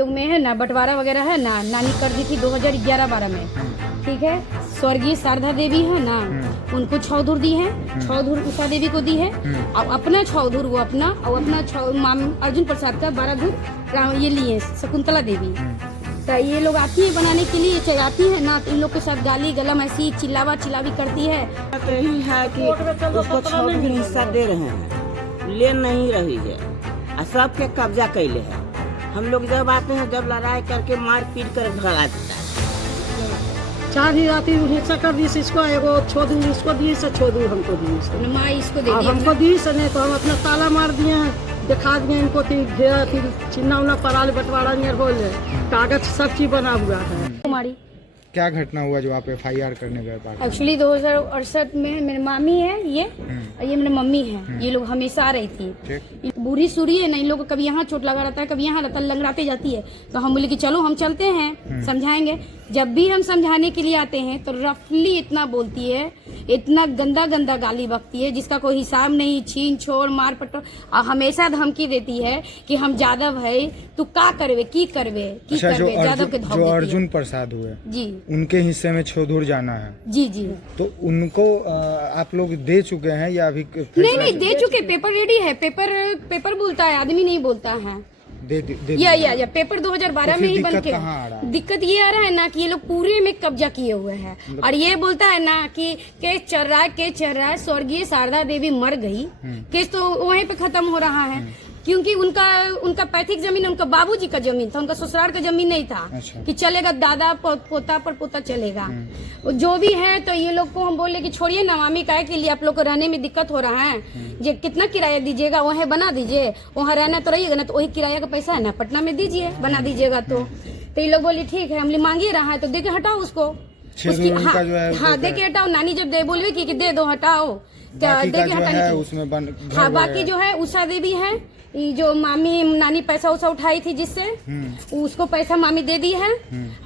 लोग में है ना बंटवारा वगैरह है ना, नानी कर दी थी 2011-12 में, ठीक है। स्वर्गीय शारदा देवी है ना, उनको 6 धुर दी है, 6 धुर उषा देवी को दी है, और अपना 6 धुर वो अपना, और अपना 6 अर्जुन प्रसाद का 12 धुर ये लिए शकुंतला देवी। तो ये लोग आती है बनाने के लिए, चलाती है ना, तो इन लोग के साथ गाली गलम ऐसी चिल्लावी करती है। तो यही है कि उसको 6 धुर हिस्सा दे रहे हैं, ले नहीं रही है, और सबके कब्जा कैले है। हम लोग जब आते हैं, जब लड़ाई करके मार पीट कर भगा देता है। 4 ही राती हिस्सा कर दी इसको, एगो 6 धुर इसको दी, 6 धुर हमको दी, माँ इसको दे दी, हमको दी से नहीं तो हम अपना ताला मार दिए हैं, दिखा दिए इनको, फिर चिन्ना उन्ना पराल बंटवारा नियर हो ले, कागज सब चीज बना हुआ है। कुमारी क्या घटना हुआ जो आप FIR करने गए? एक्चुअली 2068 में मेरी मामी है ये, और ये मेरी मम्मी है, ये लोग हमेशा आ रही थी। बूढ़ी सूरी है ना, इन लोगों को कभी यहाँ चोट लगा रहता है, कभी यहाँ रहता है, लंगड़ाते जाती है। तो हम बोले कि चलो हम चलते हैं, समझाएंगे। जब भी हम समझाने के लिए आते हैं तो रफली इतना बोलती है, इतना गंदा गंदा गाली बकती है जिसका कोई हिसाब नहीं, छीन छोड़ मार पटो, और हमेशा धमकी देती है कि हम जादव है, तू का करवे की करवे की अच्छा, करवे। जादव के जो अर्जुन प्रसाद हुए जी, उनके हिस्से में 6 धुर जाना है। जी जी। तो उनको आप लोग दे चुके हैं या अभी? नहीं दे चुके, पेपर रेडी है, पेपर बोलता है, आदमी नहीं बोलता है। या पेपर 2012 में ही बन के। दिक्कत ये आ रहा है ना कि ये लोग पूरे में कब्जा किए हुए हैं, और ये बोलता है ना कि केस चल रहा है, स्वर्गीय शारदा देवी मर गई, केस तो वहीं पे खत्म हो रहा है। क्योंकि उनका पैतृक जमीन, उनका बाबूजी का जमीन था, उनका ससुराल का जमीन नहीं था। अच्छा। कि चलेगा दादा पोता पर पोता चलेगा, जो भी है। तो ये लोग को हम बोले कि छोड़िए ना, मामी काहे के लिए आप लोग को रहने में दिक्कत हो रहा है, जो कितना किराया दीजिएगा वहाँ बना दीजिए, वहाँ रहना तो रहिएगा ना, तो वही किराया का पैसा है ना पटना में दीजिए, बना दीजिएगा। तो ये लोग बोले ठीक है, हम मांगे रहा है तो दे के हटाओ उसको, हाँ दे के हटाओ। नानी जब दे बोलवे की दे दो हटाओ, दे के हटाने। हाँ बाकी जो है उषा देवी है, जो मामी नानी पैसा उठाई थी जिससे, उसको पैसा मामी दे दी है,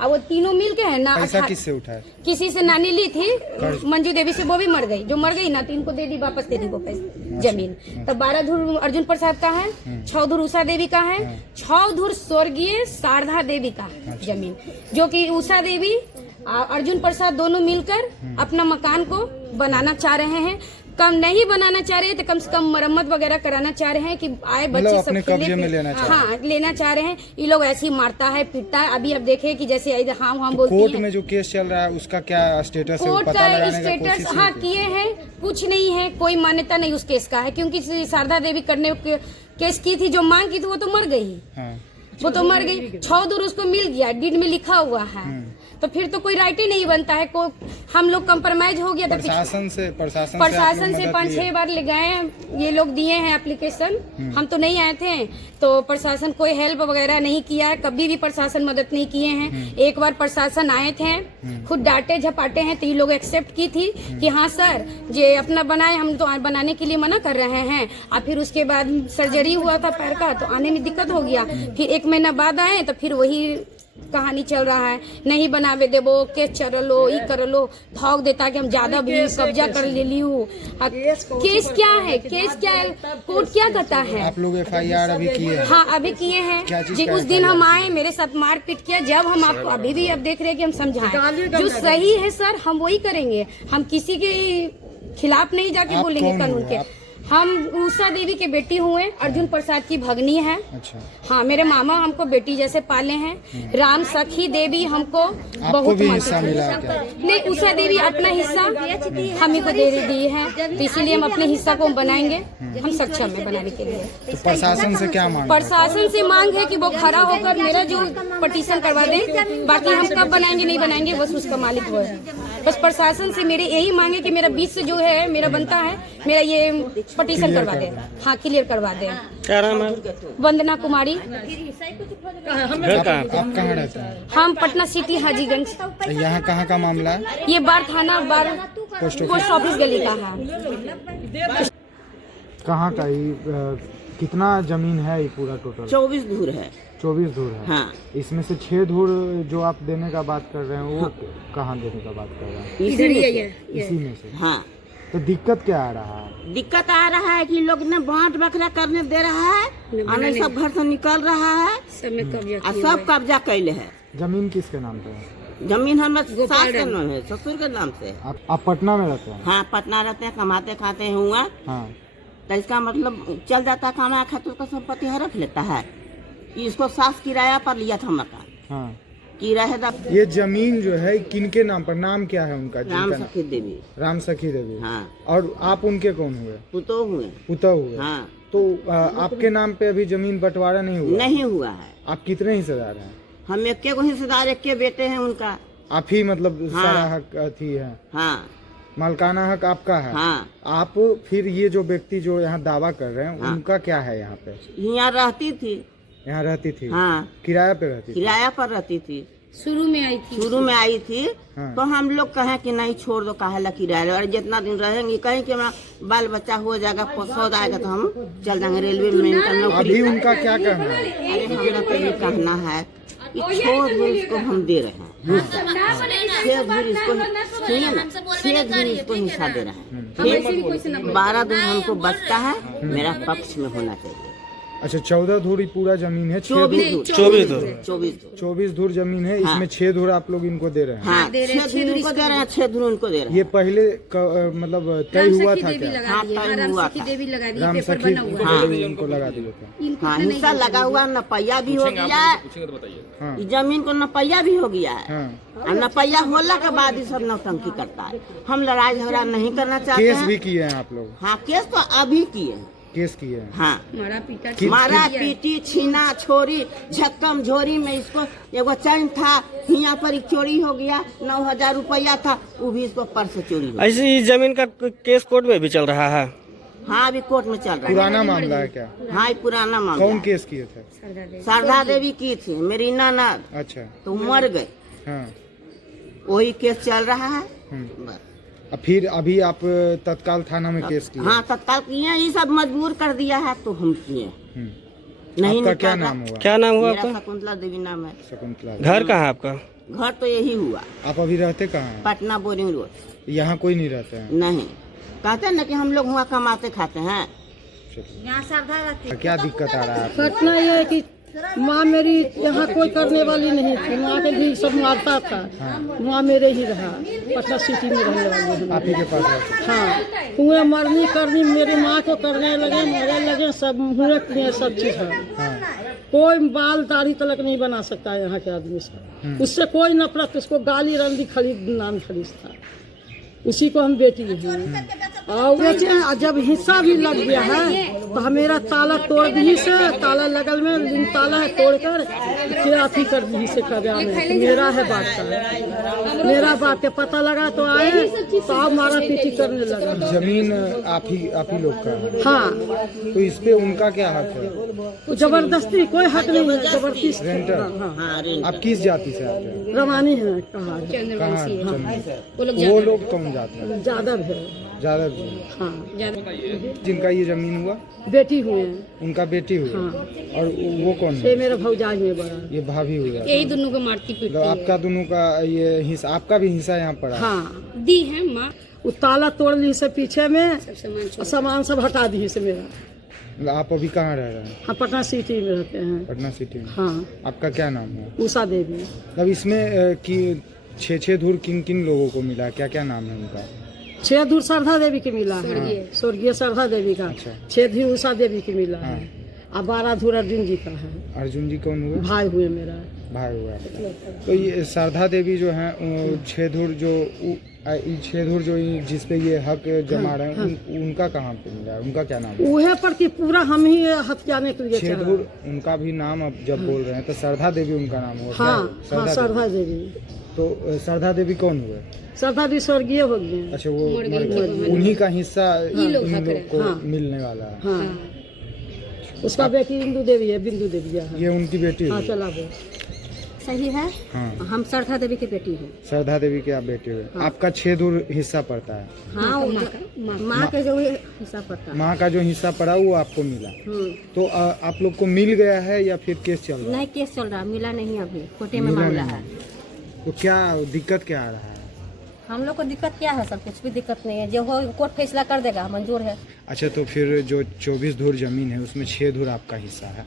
और वो तीनों मिल के है ना। पैसा किससे उठाया? किसी से नानी ली थी, मंजू देवी से, वो भी मर गई, जो मर गई ना, तो इनको दे दी, वापस दे दी वो पैसा जमीन। तो 12 धुर अर्जुन प्रसाद का है, 6 धुर उषा देवी का है, 6 धुर स्वर्गीय शारदा देवी का जमीन, जो कि उषा देवी अर्जुन प्रसाद दोनों मिलकर अपना मकान को बनाना चाह रहे हैं। कम नहीं बनाना चाह रहे हैं तो कम से कम मरम्मत वगैरह कराना चाह रहे हैं कि आए बच्चे सब खेले में लेना चाह रहे हैं। ये लोग ऐसे ही मारता है पीटता है। अभी अब देखे कि जैसे हम बोलते हैं। कोर्ट में जो केस चल रहा है उसका क्या स्टेटस है? कोर्ट का स्टेटस हाँ किए हैं, कुछ नहीं है, कोई मान्यता नहीं उस केस का है, क्योंकि शारदा देवी करने केस की थी, जो मांग की थी वो तो मर गई। वो तो मर गई, 6 धुर उसको मिल गया, डीड में लिखा हुआ है, तो फिर तो कोई राइट ही नहीं बनता है। हम लोग कंप्रोमाइज हो गया। प्रशासन से 5-6 बार ले गए, ये लोग दिए हैं एप्लीकेशन, हम तो नहीं आए थे, तो प्रशासन कोई हेल्प वगैरह नहीं किया है, कभी भी प्रशासन मदद नहीं किए हैं। एक बार प्रशासन आए थे, खुद डांटे झपाटे हैं, तो ये लोग एक्सेप्ट की थी कि हाँ सर ये अपना बनाए, हम तो बनाने के लिए मना कर रहे हैं। और फिर उसके बाद सर्जरी हुआ था पैर का, तो आने में दिक्कत हो गया। फिर 1 महीना बाद आए तो फिर वही कहानी चल रहा है, नहीं बनावे देबो, केस चल लो, ये कर लो, थौक देता कि हम ज्यादा भी कब्जा कर ले ली हूँ। केस क्या है, केस क्या है, कोर्ट क्या कहता है? आप लोग FIR अभी किए हैं? हाँ अभी किए हैं जी। उस दिन हम आए, मेरे साथ मारपीट किया। जब हम आपको अभी भी अब देख रहे हैं कि हम समझाएं, जो सही है सर हम वही करेंगे, हम किसी के खिलाफ नहीं जाके बोलेंगे कानून के। हम उषा देवी के बेटी हुए, अर्जुन प्रसाद की भगनी है। अच्छा। हाँ मेरे मामा हमको बेटी जैसे पाले हैं। राम सखी देवी हमको बहुत हिस्सा मिला क्या? नहीं, उषा देवी अपना हिस्सा हम ही को दे दी है, तो इसीलिए हम अपने हिस्सा को बनाएंगे, हम सक्षम है बनाने के लिए। तो प्रशासन से क्या मांग? प्रशासन से मांग है कि वो खड़ा होकर मेरा जो पटिशन करवा दे, बाकी हम कब बनाएंगे नहीं बनाएंगे बस उसका मालिक वो है। बस प्रशासन से मेरे यही मांगे कि मेरा 20 से जो है मेरा बनता है, मेरा ये पटिशन करवा दे, हाँ क्लियर करवा दे। क्या नाम है? वंदना कुमारी। आप कहाँ रहते हैं? हम पटना सिटी हाजीगंज। यहाँ कहाँ का मामला है? ये बार थाना बार पोस्ट ऑफिस गली का है। कहाँ का? कितना जमीन है ये पूरा टोटल? 24 धुर है। 24 धुर है। हाँ। इसमें से 6 धुर जो आप देने का बात कर रहे हैं वो कहाँ देने का बात कर रहे हैं? इसी में से। इसी में से। हाँ। तो दिक्कत क्या आ रहा है? दिक्कत आ रहा है कि लोग ने बांट बखरा करने दे रहा है और नहीं सब घर से निकल रहा है और सब कब्जा कैले है। जमीन किसके नाम पे है? जमीन हमारे सास के नाम है, ससुर के नाम से। आप पटना में रहते हैं? हाँ, पटना रहते हैं, कमाते खाते हुआ हाँ। तो इसका मतलब चल जाता है, कमा खाते उसका संपत्ति हड़प लेता है। इसको सास किराया पर लिया था मकान, हाँ। किराया। ये जमीन जो है किनके नाम पर, नाम क्या है उनका? राम सखी देवी। राम सखी देवी। हाँ। और आप उनके कौन हुए? पुतो हुए। पुता हुए। हाँ। तो आपके नाम पे अभी जमीन बंटवारा नहीं हुआ? नहीं हुआ है। आप कितने हिस्सेदार हैं? हम एक को हिस्सेदार, एक के बेटे हैं उनका। आप ही मतलब हाँ। सारा हक अथी है? हाँ। मालकाना हक आपका है? हाँ। आप फिर ये जो व्यक्ति जो यहाँ दावा कर रहे हैं, हाँ। उनका क्या है यहाँ पे? यहाँ रहती थी। यहाँ रहती थी? हाँ। किराया पे रहती थी? किराया पर रहती थी। शुरू में आई थी। शुरू में आई थी। हाँ। तो हम लोग कहें कि नहीं छोड़ दो, काहे ला किराया, और जितना दिन रहेंगी कहीं कि हमारा बाल बच्चा हो जाएगा, पसौद आएगा तो हम चल जाएंगे रेलवे में इनका नौकरी। अभी उनका क्या कहना है? अरे हमारा तो ये कहना है कि छोड़ दो, इसको हम दे रहे हैं। छह धूर इसको, सुनिए ना, 6 धूर इसको हिस्सा दे रहे हैं। 12 धूर हमको बचता है, मेरा पक्ष में होना चाहिए। अच्छा, 14 धूर पूरा जमीन है? 24 धूर जमीन है, इसमें 6 धूर आप लोग इनको दे रहे हैं? हाँ, 6 धूर इनको दे रहे हैं, 6 धूर उनको दे रहे हैं। ये पहले मतलब तय हुआ था क्या? हाँ, तय हुआ था। राम सखी देवी इनको लगा दिए थे? हाँ, हिस्सा लगा हुआ, नपैया भी हो गया है। हाँ। इस जमीन को नपैया भी हो गया है। हाँ। और नपैया होला के बाद ये सब नौटंकी करता है। हम लड़ाई झगड़ा नहीं करना चाहते केस हैं। भी किए हैं आप लोग? हाँ, केस तो अभी किए हैं। केस किए हैं? हाँ, मारा मारा पीटी, छीना छोरी, झक्कम झोरी में इसको एगो चैन था, यहाँ पर एक चोरी हो गया, 9,000 रुपया था, वो भी इसको पर्स से चोरी हो गया। ऐसी जमीन का केस कोर्ट में भी चल रहा है? हाँ, अभी कोर्ट में चल रहा है। पुराना मामला है क्या? हाँ, ये पुराना मामला। कौन केस किए थे? शारदा देवी की थी, मेरी ननद, अच्छा। तो मर गए। हाँ। वही केस चल रहा है। बस। अब फिर अभी आप तत्काल थाना में केस किए? हाँ, तत्काल किए, ये सब मजबूर कर दिया है तो हम किए। नहीं, आपका क्या नाम हुआ? क्या नाम हुआ मेरा आपका? शकुंतला देवी नाम है। शकुंतला। घर कहाँ है आपका? घर तो यही हुआ, आप अभी रहते कहाँ हैं? Patna boring road. यहाँ कोई नहीं रहता है? नहीं, कहते हैं ना कि हम लोग वहाँ कमाते खाते हैं। चलिए। यहाँ श्रद्धा रहती है। क्या दिक्कत आ रहा है आपको? घटना ये है कि माँ मेरी यहाँ कोई करने वाली नहीं थी, माँ के भी सब मारता था। माँ मेरे ही रहा, पटना सिटी में रहने वाली हूँ। आप ही के पास रहते? हाँ, कुएं मरनी करनी मेरी माँ को करने लगे, मरे लगे, सब हुए किए, सब चीज है। हाँ। कोई बाल दाढ़ी तलक नहीं बना सकता है यहाँ के आदमी से। उससे कोई नफरत, उसको गाली रंदी खरीद नाम खरीदता, उसी को हम बेटी हैं। और जब हिस्सा भी लग गया है तो मेरा ताला तोड़ दी से, ताला लगल में ताला है तोड़कर फिर अथी कर दी से कब्जा में। मेरा है बात का, मेरा बात के पता लगा तो आए तो आप मारा पीटी करने लगा। जमीन आप ही लोग का है? हाँ। तो इस पे उनका क्या हक है? जबरदस्ती कोई हक नहीं है, जबरदस्ती। रेंटर? हाँ। आप किस जाति से आते हैं? रवानी है कहा कहाँ? वो लोग कौन जाते हैं? ज्यादा है। जादव जी? हाँ। जिनका ये जमीन हुआ बेटी हुए हैं। उनका बेटी हुई? हाँ। और वो कौन ये है? मेरा भौजाई है बड़ा। ये भाभी हुआ? यही दोनों को मारती पीटती मतलब आपका दोनों का ये हिस्सा, आपका भी हिस्सा यहाँ पड़ा? हाँ, दी है माँ। वो ताला तोड़ ली से पीछे में, सामान सामान सब हटा दी से मेरा। मतलब आप अभी कहाँ रह रहे हैं? हाँ, पटना सिटी में रहते हैं। पटना सिटी में? हाँ। आपका क्या नाम है? उषा देवी। मतलब इसमें कि 6 धूर किन किन लोगों को मिला, क्या क्या नाम है उनका? 6 धूर श्रद्धा देवी के मिला है, स्वर्गीय श्रद्धा देवी का। अच्छा। 6 धूर उषा देवी के मिला हाँ। है, और 12 धूर अर्जुन जी का है। अर्जुन जी कौन हुए? भाई हुए मेरा। भाई हुआ है। तो ये शारदा देवी जो है 6 धूर जो जिसपे ये हक जमा रहे हैं, उनका कहाँ पे मिला है? उनका क्या नाम है? उहे पर कि पूरा हम ही हथियाने के लिए 6 धूर उनका भी नाम अब जब बोल रहे हैं तो शारदा देवी उनका नाम हुआ? हाँ, क्या? हाँ, श्रद्धा देवी। तो शारदा देवी कौन हुए? श्रद्धा देवी स्वर्गीय हो गए। अच्छा, वो उन्हीं का हिस्सा इन लोग को हाँ। मिलने वाला है? हाँ। उसका बेटी इंदू देवी है, बिंदु देवी है। ये उनकी बेटी हाँ, है? चला वो सही है। हाँ। हम श्रद्धा देवी की बेटी हैं। श्रद्धा देवी के आप बेटे हुए। आपका 6 धूर हिस्सा पड़ता है? हाँ, माँ के जो हिस्सा पड़ता है। माँ का जो हिस्सा पड़ा वो आपको मिला? तो आप लोग को मिल गया है या फिर केस चल रहा है? नहीं, केस चल रहा, मिला नहीं, अभी कोर्टे में मिला मामला नहीं। है। तो क्या दिक्कत क्या आ रहा है? हम लोग को दिक्कत क्या है सर? कुछ भी दिक्कत नहीं है, जो हो कोर्ट फैसला कर देगा, मंजूर है। अच्छा, तो फिर जो 24 धुर जमीन है उसमें 6 धुर आपका हिस्सा है,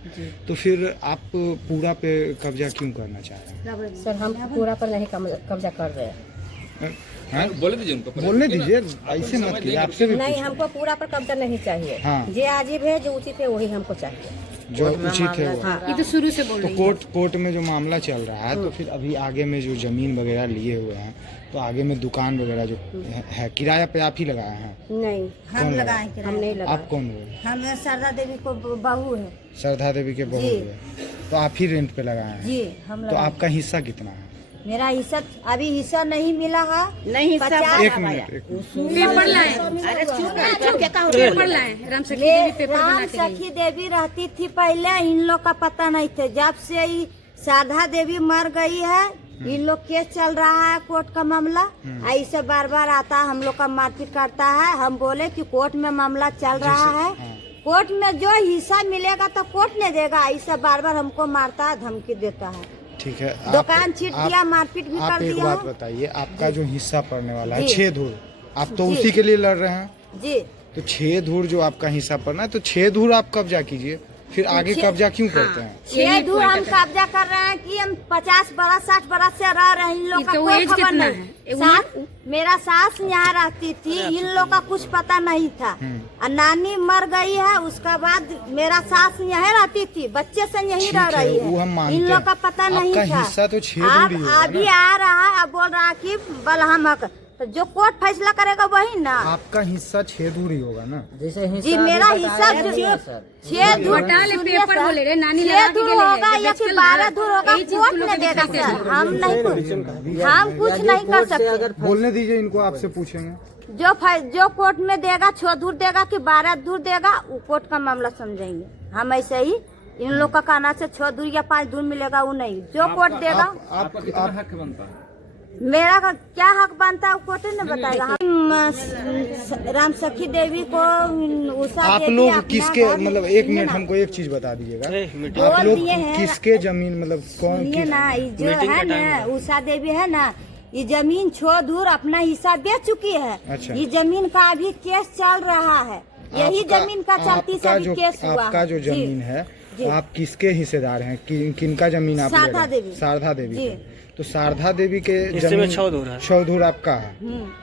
तो फिर आप पूरा पे कब्जा क्यों करना चाह रहे हैं? सर हम पूरा पर नहीं कब्जा कर रहे हैं। हाँ? बोलने दीजिए, ऐसे मत कीजिए, आपसे भी नहीं, पूछो। हमको पूरा पर कब्जा नहीं चाहिए। हाँ। जो आजीब है, जो उचित है, वही हमको चाहिए। जो उचित है वो। ये तो शुरू से बोल तो रही है। कोर्ट में जो मामला चल रहा है, तो फिर अभी आगे में जो जमीन वगैरह लिए हुए हैं, तो आगे में दुकान वगैरह जो है किराया पे आप ही लगाए हैं? नहीं, हम लगाए, हम नहीं लगाए। आप कौन हुए? हम शारदा देवी को बहू है श्रद्धा देवी के बहू हुए, तो आप ही रेंट पे लगाए हैं? जी, हम तो आपका हिस्सा कितना है? मेरा हिस्सा अभी हिस्सा नहीं मिला है। नहीं, 50 एक मिनट। पेपर लाए, पेपर लाए, राम सखी देवी पेपर राम बना के गई। सखी देवी रहती थी पहले, इन लोग का पता नहीं थे। जब से ही शारदा देवी मर गई है, इन लोग केस चल रहा है, कोर्ट का मामला ऐसे बार बार आता है, हम लोग का मारपीट करता है। हम बोले कि कोर्ट में मामला चल रहा है, कोर्ट में जो हिस्सा मिलेगा तो कोर्ट ने देगा। ऐसे बार बार हमको मारता है, धमकी देता है। ठीक है, दुकान छीट दिया, मारपीट भी आप कर एक दिया बात है। बताइए, आपका जो हिस्सा पड़ने वाला है जी। 6 धूर, आप तो जी। उसी के लिए लड़ रहे हैं, जी, तो 6 धूर जो आपका हिस्सा पड़ना है, तो 6 धूर आप कब्जा कीजिए, फिर आगे कब्जा क्यों करते हैं? 6 धूर हम कब्जा कर रहे हैं कि हम 50 बरस 60 बरस से रह रहे हैं। इन लोग का इसका कोई एज खबर कितना नहीं। है? मेरा सास यहाँ रहती थी, इन लोग का कुछ पता नहीं था। और नानी मर गई है, उसके बाद मेरा सास यहाँ रहती थी, बच्चे से यहीं ठीक रह है, रही वो हम है। मानते इन लोग का हैं। पता नहीं आपका था। हिस्सा तो 6 अब धूर ही होगा अभी ना? आ रहा है, अब बोल रहा है कि बलहम हक, तो जो कोर्ट फैसला करेगा वही ना। आपका हिस्सा 6 धूर ही होगा ना? जी, मेरा हिस्सा 6 धूर बटा ले, पेपर बोले रे, नानी 6 लगा के धूर गेले है। होगा या फिर 12 धूर होगा, कोर्ट ने देगा सर। हम कुछ नहीं कर सकते। बोलने दीजिए इनको, आपसे पूछेंगे। जो कोर्ट में देगा 6 धूर देगा कि 12 धूर देगा, वो कोर्ट का मामला समझेंगे। हम ऐसे ही इन लोग का कहना से 6 धूर या 5 धूर मिलेगा, वो नहीं, जो कोर्ट देगा। मेरा का क्या हक बनता है वो कोर्ट ने बताएगा। हम राम सखी देवी को उषा आप देवी लोग अपना किसके, घर मतलब एक मिनट हमको एक चीज बता दीजिएगा, आप बोल लोग दिए हैं। किसके जमीन, मतलब कौन सुनिए किस? ना, ये जो है ना उषा देवी है ना, ये जमीन 6 धूर अपना हिस्सा बेच चुकी है। अच्छा। ये जमीन का अभी केस चल रहा है, यही जमीन का चलती से अभी केस हुआ आपका है। जो जी। जमीन है, तो आप किसके हिस्सेदार हैं? किनका जमीन आप ले शारदा रहे हैं? देवी। शारदा देवी जी। के। तो शारदा देवी के हिस्से में 6 धूर है। 6 धूर आपका है,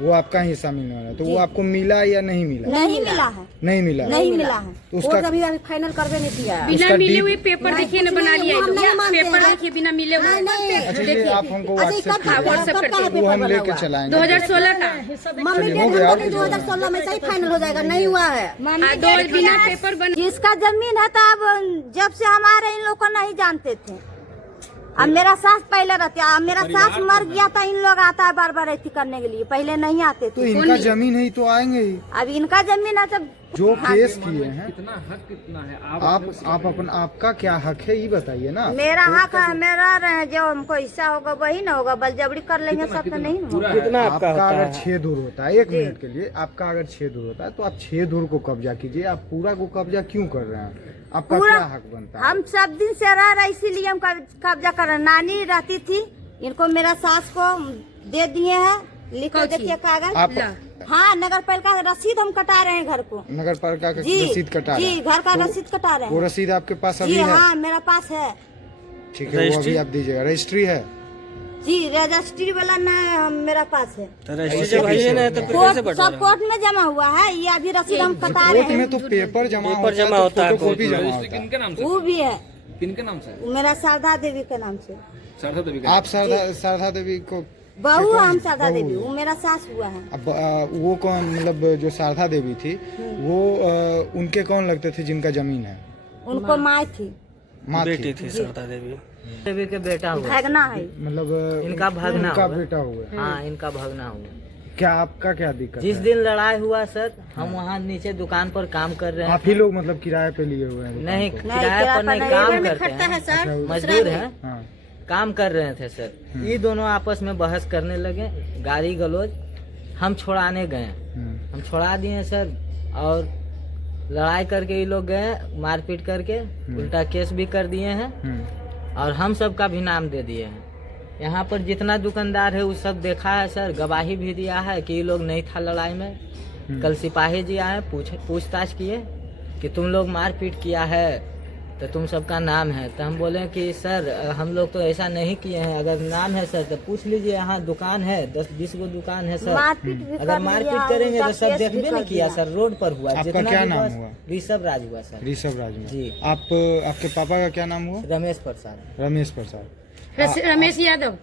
वो आपका हिस्सा मिलने वाला है, तो वो आपको मिला या नहीं मिला? नहीं मिला है, नहीं मिला। नहीं मिला है। तो उसका अभी फाइनल करवे नहीं किया है। बिना उसका मिले डीप- हुए पेपर देखिए ना बना लिया हम नहीं है। मानते पेपर हैं। देखिए, बिना मिले हुए अच्छा, ये आप हमको व्हाट्सएप व्हाट्सएप करते हैं। वो हम लेके चलाएंगे। 2016 का मम्मी चलिए, हो गया। 2016 में सही फाइनल हो जाएगा, नहीं हुआ है। दो बिना पेपर बन जिसका जमीन है तो अब जब से हमारे इन लोग को नहीं जानते थे। अब मेरा सास पहले रहते, अब मेरा सास मर गया था, इन लोग आता है बार बार ऐसी करने के लिए, पहले नहीं आते तो थे। इनका जमीन है ही तो आएंगे ही, अब इनका जमीन है तो जो केस किए हैं। आप अपन, आपका क्या हक है ये बताइए ना। मेरा हक है, मेरा रहे, जो हमको हिस्सा होगा वही ना होगा, बल जबरी कर लेंगे सब तो नहीं होगा। कितना आपका आपका होता अगर है? 6 धूर होता है, 1 मिनट के लिए, आपका अगर 6 धूर होता है तो आप 6 धूर को कब्जा कीजिए। आप पूरा को कब्जा क्यों कर रहे हैं? आपका पूरा क्या हक बनता है? हम सब दिन से रह रहे, इसीलिए हम कब्जा कर रहे हैं। नानी रहती थी, इनको मेरा सास को दे दिए हैं, लिख कर देखिए कागज। आप हाँ, नगर पालिका का रसीद हम कटा रहे हैं घर को। नगर पालिका का जी रसीद कटा रहे जी, हैं? घर का तो रसीद कटा रहे वो हैं। रसीद आपके पास अभी जी है? हाँ, मेरा पास है। ठीक है, वो अभी आप दीजिएगा। रजिस्ट्री है? जी, रजिस्ट्री वाला ना मेरा पास है। तो रजिस्ट्री जब है ना, तो फिर कैसे कोर्ट बंटवारा? सब कोर्ट में जमा हुआ है, ये अभी रसीद हम कटा कोर्ट रहे में हैं। तो पेपर जमा जमा होता है, फोटोकॉपी कोर्ट में। जमा होता है। वो भी है, किनके नाम से? वो मेरा शारदा देवी के नाम से। शारदा देवी का? आप शारदा देवी को बहू कौन? हम शारदा बहू। देवी, वो मेरा सास हुआ है। अब वो कौन, मतलब जो शारदा देवी थी वो उनके कौन लगते थे जिनका जमीन है? उनको माँ थी, माँ बेटी थी शारदा देवी। देवी के बेटा हुआ, भगना है। मतलब इनका भगना उनका हुआ। बेटा हुआ। हाँ, इनका भगना हुआ। क्या आपका क्या दिक्कत जिस है? दिन लड़ाई हुआ सर, हम वहाँ नीचे दुकान पर काम कर रहे आप हैं। ही लोग मतलब किराए पे लिए हुए हैं दुकान नहीं, को? किराए पर नहीं, काम करते हैं, अच्छा, मजदूर हैं, हाँ। काम कर रहे थे सर। ये दोनों आपस में बहस करने लगे, गाली गलौज। हम छोड़ाने गए, हम छोड़ा दिए सर, और लड़ाई करके ये लोग गए, मारपीट करके उल्टा केस भी कर दिए हैं, और हम सब का भी नाम दे दिए हैं। यहाँ पर जितना दुकानदार है वो सब देखा है सर, गवाही भी दिया है कि ये लोग नहीं था लड़ाई में। कल सिपाही जी आए, पूछताछ किए कि तुम लोग मारपीट किया है तो तुम सबका नाम है। तो हम बोले कि सर हम लोग तो ऐसा नहीं किए हैं, अगर नाम है सर तो पूछ लीजिए, यहाँ दुकान है 10-20 गो दुकान है सर। मारपीट भी अगर मारपीट करेंगे तो सब देखबे नहीं किया सर, रोड पर हुआ। आपका क्या नाम हुआ? ऋषभ राज हुआ सर। ऋषभ राज में। जी। आपके पापा का क्या नाम हुआ? रमेश प्रसाद। रमेश प्रसाद। रमेश यादव।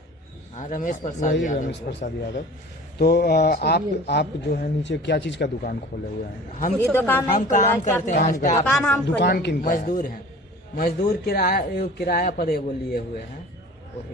हाँ रमेश प्रसाद वही यादव। रमेश प्रसाद यादव। तो आप जो है नीचे क्या चीज का दुकान खोले हुए हैं? हम ये दुकान नहीं हम खोला काम है, करते हैं, दुकान हम दुकान किन का है? मजदूर हैं, मजदूर किराया पर एगो लिए हुए हैं।